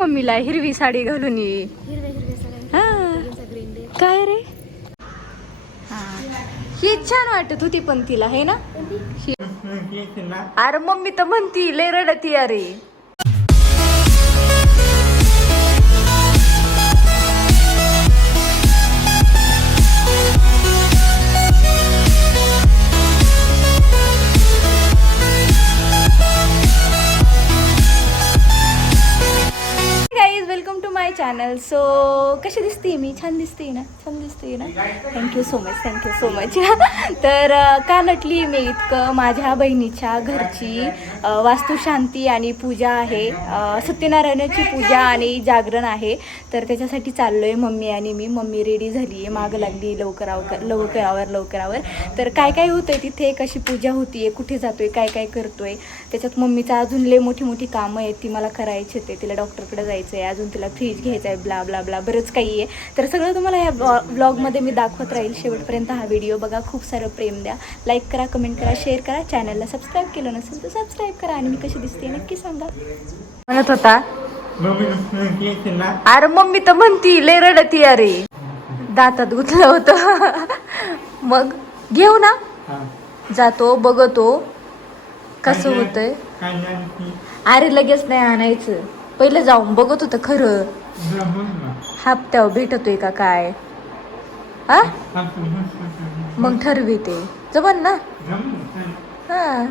मम्मीला हिरवी साडी घालून ये हा. काय रे हा. छान वाटत होती पण तिला हे ना अरे मम्मी तर म्हणती लय रडती अरे चॅनल सो कशी दिसते मी? छान दिसते ना? छान दिसते ना? Thank you so much thank you so much तर का नटली मी इतकं माझ्या बहिणीच्या घरची वास्तुशांती आणि पूजा आहे. सत्यनारायणाची पूजा आणि जागरण आहे. तर त्याच्यासाठी चाललो आहे मम्मी आणि मी. मम्मी रेडी झाली आहे मागं लागली लवकर लवकरावर लवकरावर. तर काय काय होतं आहे तिथे? कशी पूजा होती आहे कुठे जातोय? काय काय करतोय? त्याच्यात मम्मीचं अजून लय मोठी मोठी कामं आहेत ती मला करायची ते तिला डॉक्टरकडे जायचं आहे अजून तिला फ्रीज घ्यायचं आहे ब्ला ब्ला ब्ला बरंच काही आहे. तर सगळं तुम्हाला ह्या ब्लॉगमध्ये मी दाखवत राहील शेवटपर्यंत हा व्हिडिओ बघा खूप सारं प्रेम द्या. लाईक करा कमेंट करा शेअर करा. चॅनलला सबस्क्राईब केलं नसेल तर सबस्क्राईब करा आणि मी कशी दिसते नक्की सांगा. म्हणत होता अरे मम्मी तर म्हणती लय रडती अरे. दातात गुतलं होतं. मग घेऊ ना. जातो बघतो. कसं होतंय? अरे लगेच नाही आणायचं. पहिलं जाऊन बघत होतं खरं. हप्त्यावर भेटतोय का काय? हा? मग ठरविते जमन ना? हा.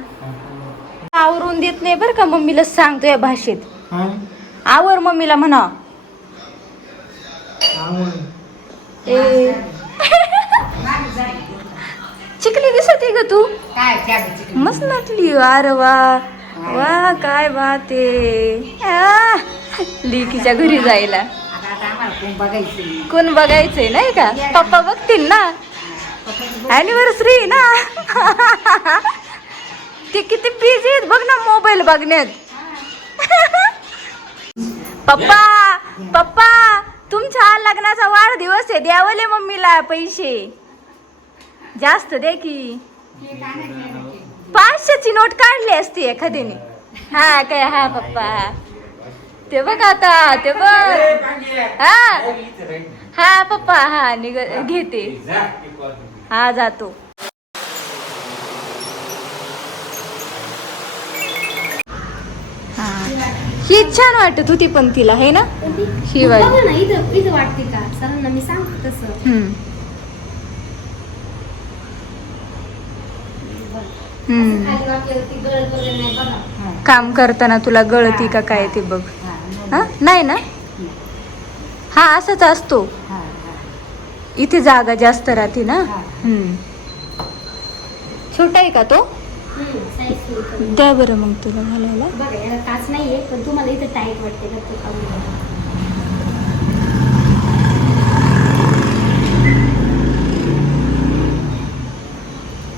आवरून देत नाही बरं का मम्मीला सांगतो या भाषेत. आवर मम्मीला म्हणा. ए. चिकली दिसते ग तू. मस्त नटली अरे वा. वा काय बात आहे लिकीच्या घरी जायला. कोण बघायचंय नाही का? पप्पा बघतील ना. अॅनिव्हर्सरी ना. ते किती बिझी आहेत बघ ना मोबाईल बघण्यात. पप्पा पप्पा तुमच्या लग्नाचा वाढदिवस आहे. द्यावले मम्मीला पैसे. जास्त दे की. पाचशेची नोट काढली असती एखाद्याने हा काय हा पप्पा. ते बघ आता ते बघ. हा. हा पप्पा हा निघ घेते. हा जातो. हा. छान वाटत होती पण तिला हे ना? ही इथं वाटते का? सरांना मी सांगतो तसं. काम करताना तुला गळती का काय ते बघ. हा? नाही ना? हा असंच असतो. इथे जागा जास्त राहते ना. छोटा आहे का तो? द्या बरं मग तुला घालायला. काच नाहीये पण तुम्हाला इथं टाईट वाटते.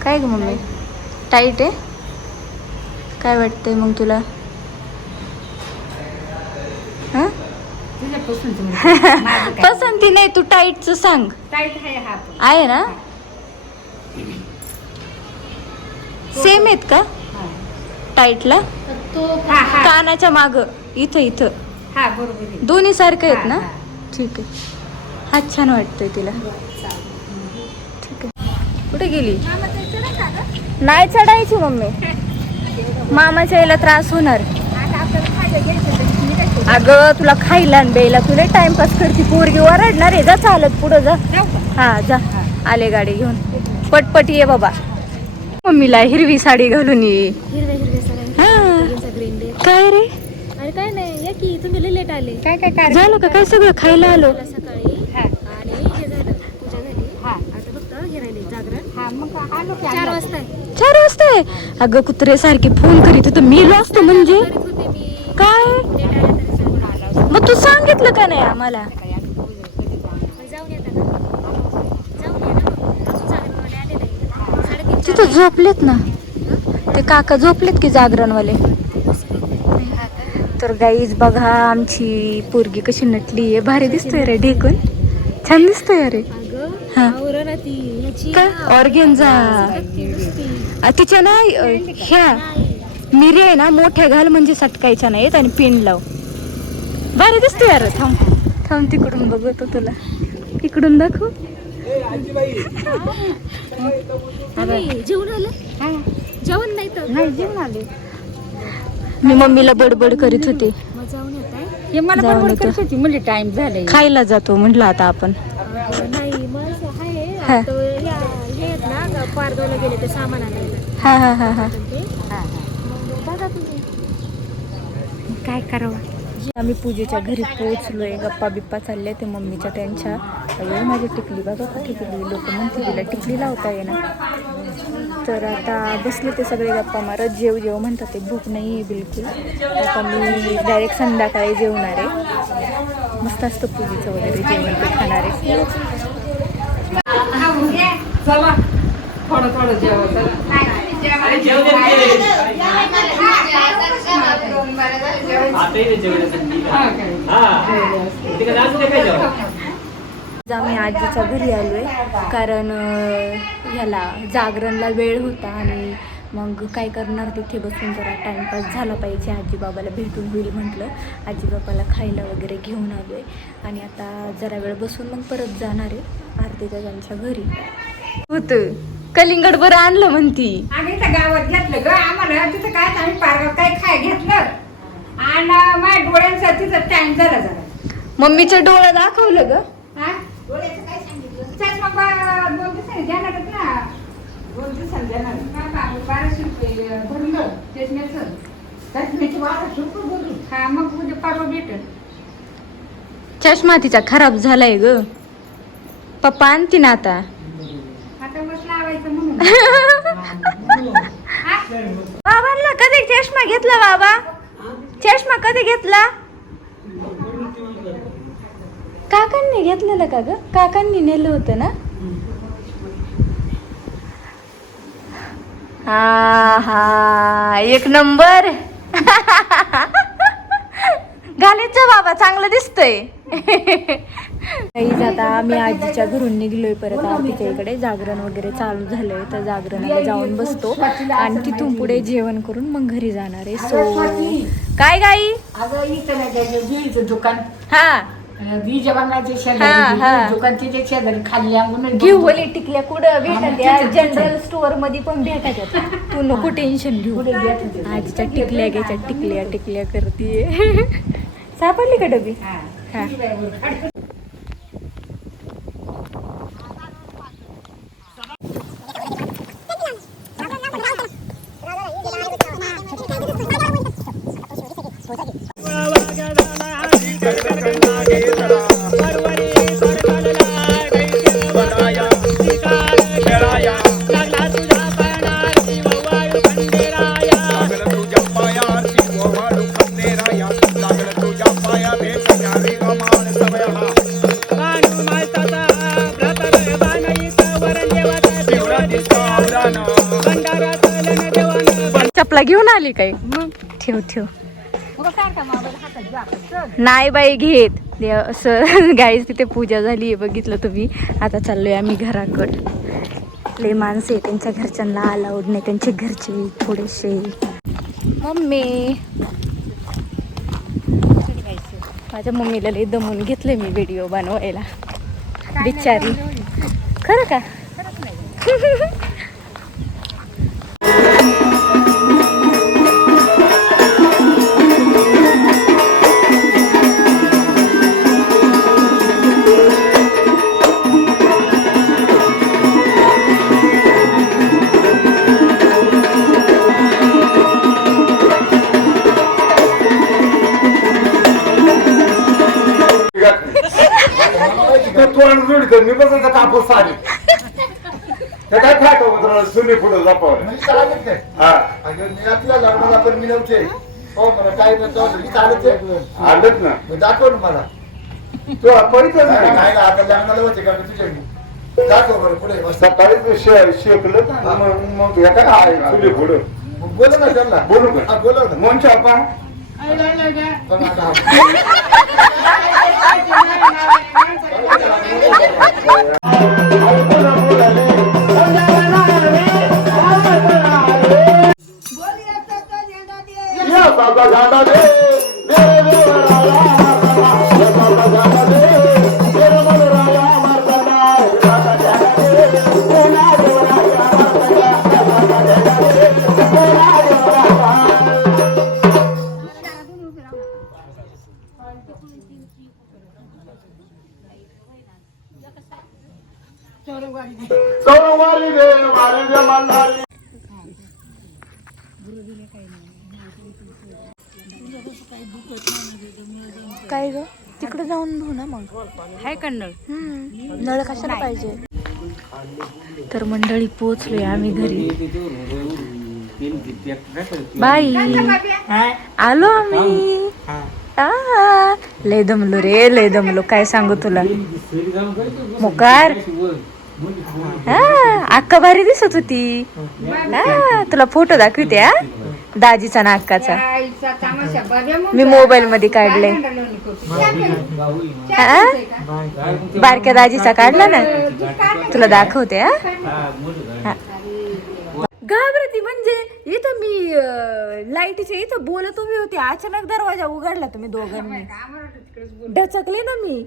काय ग मम्मी? टाईट आहे? काय वाटतंय मग तुला? पसंती नाही. तू टाईटच सांग. टाईट आहे हा पण. आहे ना? सेम आहेत का? टाईटला तर तो हा कानाच्या माग इथं इथं. हा बरोबर आहे. दोन्ही सारखे आहेत ना? हा, हा. ठीक आहे. हा छान वाटतंय तिला. ठीक आहे. कुठे गेली? नाही चढायची मम्मी. मामाच्या यायला त्रास होणार. अगं तुला खायला आणि द्यायला तुला टाइमपास करते. पोरगी ओरडणार आहे. जा चालत पुढं जा. हा जा. आले गाडी घेऊन. पटपट ये बाबा. मम्मीला हिरवी साडी घालून ये. हा. काय रे? अरे काय नाही. या की तुम्ही लेट आले. काय काय झालं का? काय सगळं? खायला आलो. सकाळी. आणि हे झालं. पूजा झाली. आता फक्त हे राहिले जागरण. हा मग आलो चार वाजता चार वाजता आहे? अगं कुत्रे सारखे फोन करीत होतं. मेलो असतं म्हणजे. मी. काय लेट आले तरी सांगून आलो मग तू सांगितलं का नाही आम्हाला? तिथं झोपलेत ना. ते काका झोपलेत की जागरणवाले? तर गाईज बघा आमची पोरगी कशी नटली आहे. भारी दिसतोय रे ढेकून. छान दिसतोय अरे. अगं ऑर्गेन्झा. तिच्या ना ह्या नाही मिरी आहे ना मोठ्या घाल म्हणजे सटकायच्या नाहीत आणि पिन लाव. भारी दिसते यार थांब. थांब तिकडून बघतो तुला. इकडून दाखव. जेवण आलं? जेवण नाही तर? नाही जेवण आले. मी मम्मीला बडबड करीत होते. हे मला. करत होती. म्हणजे टाइम झालाय. खायला जातो म्हटलं आता आपण. नाही मग असं आहे. हा. आहेत ना पारगावला गेले ते सामान आणायला. हा हा हा हा. काय करावं? आम्ही पूजेच्या घरी पोहोचलो आहे गप्पा बिप्पा चालल्या ते मम्मीच्या त्यांच्या. अयो माझी टिकली बघा कुठे गेली. लोक म्हणते तिला टिकली लावता येणार. तर आता बसले ते सगळे गप्पा मारत. जेव जेव म्हणतात ते भूक नाही आहे बिलकुल. आता मी डायरेक्ट संध्याकाळी जेवणार आहे. मस्त असतं पूजेचं वगैरे जेवण ते खाणार आहे. थोडं थोडं जेवण चला हा काय आज आम्ही आजीच्या घरी आलो आहे कारण ह्याला जागरणला वेळ होता आणि मग काय करणार तिथे बसून जरा टाईमपास झाला पाहिजे. आजी बाबाला भेटून होईल म्हटलं. आजी बाबाला खायला वगैरे घेऊन आलो आहे आणि आता जरा वेळ बसून मग परत जाणार आहे आरतीच्या त्यांच्या घरी. होतं. कलिंगड बरं आणलं म्हणती. आम्ही इथं गावात घेतलं ग आम्हाला. तिथं काय आम्ही पारगाव काय खाय घेतलं? आणि माझ्या डोळ्यांचा तिथं टाइम झाला जरा. मम्मीचं डोळं दाखवलं ग. हा? डोळ्याचं काय सांगितलं? चष्मा बा- दोन दिवसांनी देणारच ना. दोन दिवसांनी देणार हा बा- बाराशे रुपये भरलं चष्म्याचं चष्म्याची बाराशे रुपये भरली हा मग उद्या परवा भेटेल. चष्मा तिचा खराब झालाय ग. पप्पा आणती ना आता. लावायचं म्हणून. हा? बाबांना कधी चष्मा घेतला बाबा? चष्मा कधी घेतला? काकांनी घेतलेलं का ग? काकांनी नेलं होतं ना? हा हा एक नंबर. घालीच बाबा चांगलं दिसतंय. आता आम्ही आजीच्या घरून निघलोय परत. आरतीच्या इकडे जागरण वगैरे चालू झालंय. तर जागरणाला जाऊन बसतो. आणि तिथून पुढे जेवण करून मग घरी जाणार आहे. सो काय गाई? दुकान हा घेऊ टिकल्या कुठं? भेटत जनरल स्टोअरमध्ये पण भेटत तू नको टेन्शन घेऊ. आजीच्या टिकल्या घ्यायच्या टिकल्या टिकल्या करते सापडली का डबी? हा चपला घेऊन आली काय? ठेव ठेव. नाही बाई घेत. असं. गाईच तिथे पूजा झाली आहे बघितलं तुम्ही. आता चाललोय आम्ही घराकड. लय माणसे त्यांच्या घरच्यांना अलाउड नाही त्यांचे घरचे थोडेसे. मम्मी. माझ्या मम्मीला लय दमून घेतलंय मी व्हिडिओ बनवायला. बिचारी. खरं का? तू आणि जोडी मी बसायचा कापूस सारी ते काय फाट सुनी हा. लग्नाला पण मी नव्हते हो मला काय म्हणतो मी चालत आहे. आलंच ना. दाखव ना मला. तू परिचय काय नाही ना आता लग्नाला होते का तुझ्या दाखव बरं पुढे. सकाळीच शेकलं ना मग मग हे काय आहे? पुढं. मग बोला ना त्यांना. बोलू का? हा, बोला ना. मन चापा पण आता हा- माताचा झाडा दे काय ग? तिकडे जाऊन धु ना मग. हाय कन्नड. हम्म, नळ कशाला पाहिजे? तर मंडळी पोचलोय आम्ही घरी. बाई. आलो आम्ही. आ, लय दमलो रे लय दमलो. काय सांगू तुला? मोकार. हा अक्का भारी दिसत होती. हा तुला फोटो दाखवते हा दाजीचा ना अक्काचा. आईचा तामाशा. बघ्या मग मी मोबाईल मध्ये काढले? बारक्या दाजीचा काढला ना? तुला दाखवते हा. घाबरती म्हणजे इथं मी लाईटीच्या इथं बोलत उभी होती. अचानक दरवाजा उघडला तुम्ही दोघांनी. डचकले ना मी.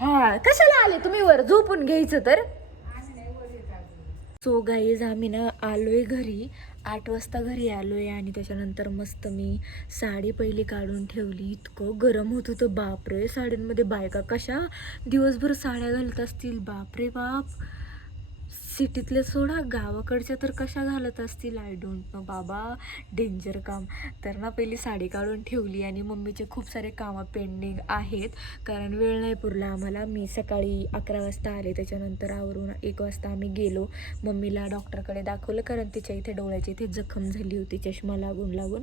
हा कशाला आले तुम्ही वर? झोपून घ्यायचं तर? सो गाईज आम्ही ना आलोय घरी. आठ वाजता घरी आलोय आणि त्याच्यानंतर मस्त मी साडी पहिली काढून ठेवली. इतकं गरम होत होतं. बापरे साड्यांमध्ये बायका कशा दिवसभर साड्या घालत असतील? बापरे बाप. सिटीतल्या सोडा गावाकडच्या तर कशा घालत असतील? आय डोंट नो बाबा डेंजर काम तर ना पहिली साडी काढून ठेवली आणि मम्मीचे खूप सारे कामं पेंडिंग आहेत. कारण वेळ नाही पुरला आम्हाला. मी सकाळी अकरा वाजता आले. त्याच्यानंतर आवरून एक वाजता आम्ही गेलो. मम्मीला डॉक्टरकडे दाखवलं. कारण तिच्या इथे डोळ्याची इथे जखम झाली होती. चष्मा लागून लागून.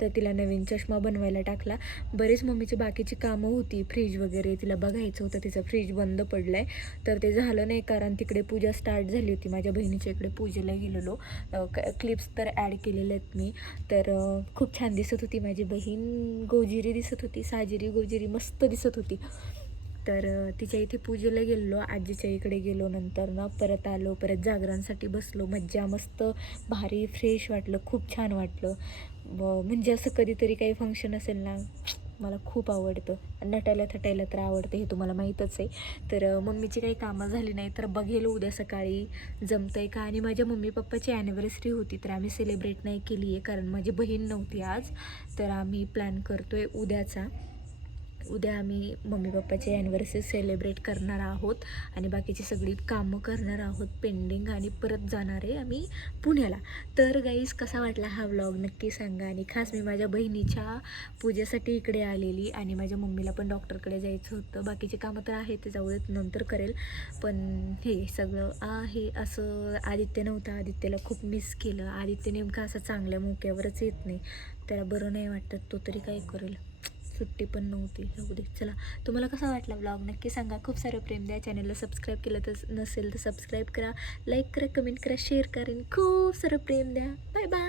तर तिला नवीन चष्मा बनवायला टाकला. बरेच मम्मीची बाकीची कामं होती फ्रीज वगैरे. तिला बघायचं होतं तिचं फ्रीज बंद पडलं आहे तर ते झालं नाही कारण तिकडे पूजा स्टार्ट झाली होती. माझ्या बहिणीच्या इकडे पूजेला गेलेलो. क्लिप्स तर ॲड केलेले आहेत मी. तर खूप छान दिसत होती माझी बहीण. गोजिरी दिसत होती साजिरी गोजिरी मस्त दिसत होती. तर तिच्या इथे पूजेला गेलो आजीच्या इकडे गेलो नंतर ना परत आलो. परत जागरणसाठी बसलो. मज्जा मस्त भारी फ्रेश वाटलं. खूप छान वाटलं. म्हणजे असं कधीतरी काही फंक्शन असेल ना मला खूप आवडतं. नटायला थटायला तर आवडतं हे तुम्हाला माहीतच आहे. तर मम्मीची काही कामं झाली नाही तर बघेल उद्या सकाळी जमतंय का? आणि माझ्या मम्मी पप्पाची ॲनिव्हर्सरी होती तर आम्ही सेलिब्रेट नाही केली आहे कारण माझी बहीण नव्हती आज. तर आम्ही प्लॅन करतो आहे उद्याचा. उद्या आम्ही मम्मी पप्पाची ॲनिव्हर्सरी सेलिब्रेट करणार आहोत. आणि बाकीची सगळी कामं करणार आहोत. पेंडिंग आणि परत जाणार आहे आम्ही पुण्याला. तर गाईज कसा वाटला हा व्लॉग नक्की सांगा. आणि खास मी माझ्या बहिणीच्या पूजेसाठी इकडे आलेली. आणि माझ्या मम्मीला पण डॉक्टरकडे जायचं होतं. बाकीची कामं तर आहेत ते जाऊ देत नंतर करेल. पण हे सगळं आहे असं. आदित्य नव्हतं. आदित्यला खूप मिस केलं. आदित्य नेमकं असं चांगल्या मोक्यावरच येत नाही. त्याला बरं नाही वाटत. तो तरी काय करेल? सुट्टी पण नव्हती. जाऊ दे चला. तुम्हाला कसा वाटला ब्लॉग नक्की सांगा. खूप सारं प्रेम द्या. चॅनलला सबस्क्राईब केलं तर नसेल तर सबस्क्राईब करा. लाईक करा कमेंट करा शेअर करा खूप सारं प्रेम द्या. Bye bye